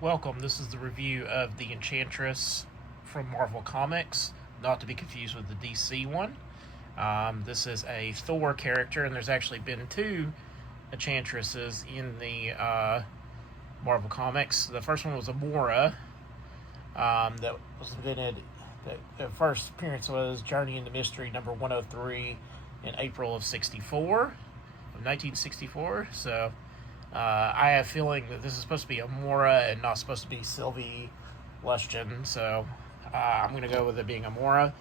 Welcome, this is the review of the Enchantress from Marvel Comics, not to be confused with the DC one. This is a Thor character, and there's actually been two Enchantresses in the Marvel Comics. The first one was Amora, that was invented. The first appearance was Journey into Mystery number 103 in April of 1964. So I have a feeling that this is supposed to be Amora and not supposed to be Sylvie Lushton. So I'm going to go with it being Amora.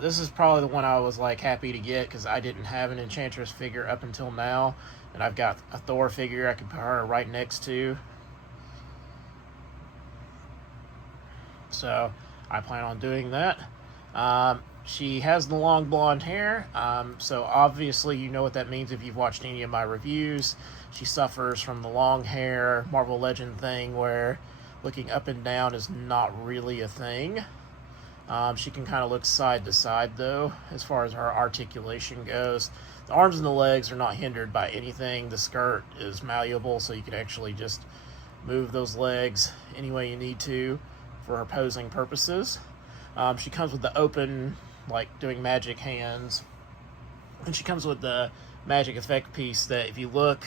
This is probably the one I was happy to get because I didn't have an Enchantress figure up until now, and I've got a Thor figure I can put her right next to. So I plan on doing that. She has the long blonde hair, so obviously you know what that means if you've watched any of my reviews. She suffers from the long hair Marvel Legend thing where looking up and down is not really a thing. She can kind of look side to side, though, as far as her articulation goes. The arms and the legs are not hindered by anything. The skirt is malleable, so you can actually just move those legs any way you need to for her posing purposes. She comes with the open, doing magic hands. And she comes with the magic effect piece that, if you look,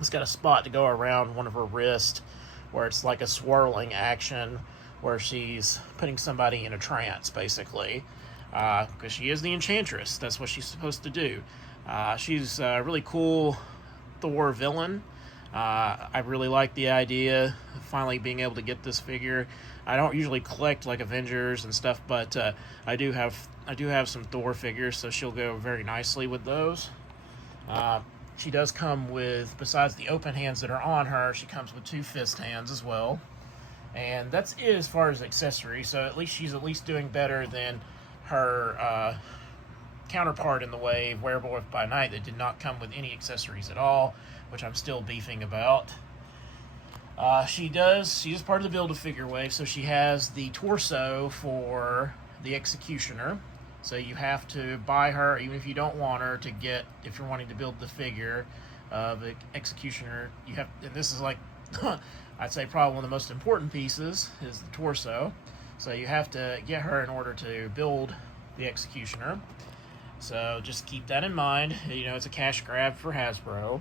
it's got a spot to go around one of her wrists where it's like a swirling action where she's putting somebody in a trance, basically. Because she is the Enchantress. That's what she's supposed to do. She's a really cool Thor villain. I really like the idea of finally being able to get this figure. I don't usually collect Avengers and stuff, but I do have some Thor figures, so she'll go very nicely with those. She does come with, besides the open hands that are on her, she comes with two fist hands as well. And that's it as far as accessories, so she's at least doing better than her counterpart in the wave, Werewolf by Night, that did not come with any accessories at all, which I'm still beefing about. She is part of the Build-A-Figure wave, so she has the torso for the Executioner. So you have to buy her, even if you don't want her, to get, if you're wanting to build the figure of the Executioner, you have, and this is I'd say probably one of the most important pieces is the torso. So you have to get her in order to build the Executioner. So just keep that in mind. It's a cash grab for Hasbro.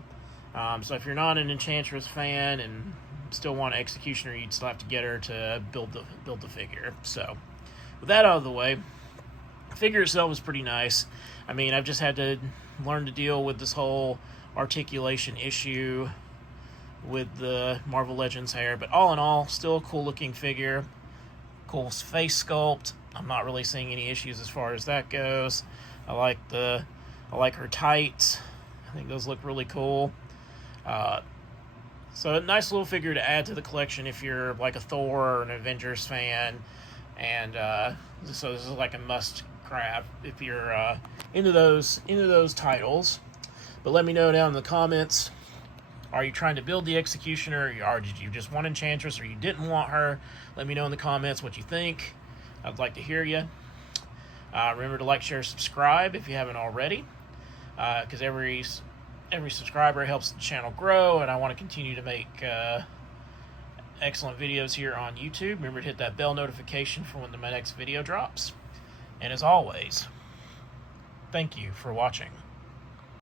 So if you're not an Enchantress fan and still want an Executioner, you'd still have to get her to build the figure. So with that out of the way, the figure itself is pretty nice. I've just had to learn to deal with this whole articulation issue with the Marvel Legends hair, but all in all, still a cool looking figure. Cool face sculpt. I'm not really seeing any issues as far as that goes. I like her tights. I think those look really cool. So a nice little figure to add to the collection if you're a Thor or an Avengers fan. And so this is a must grab if you're into those titles. But let me know down in the comments. Are you trying to build the Executioner, or did you just want Enchantress, or you didn't want her? Let me know in the comments what you think. I'd like to hear you. Remember to like, share, subscribe if you haven't already, because every subscriber helps the channel grow, and I want to continue to make excellent videos here on YouTube. Remember to hit that bell notification for when my next video drops. And as always, thank you for watching.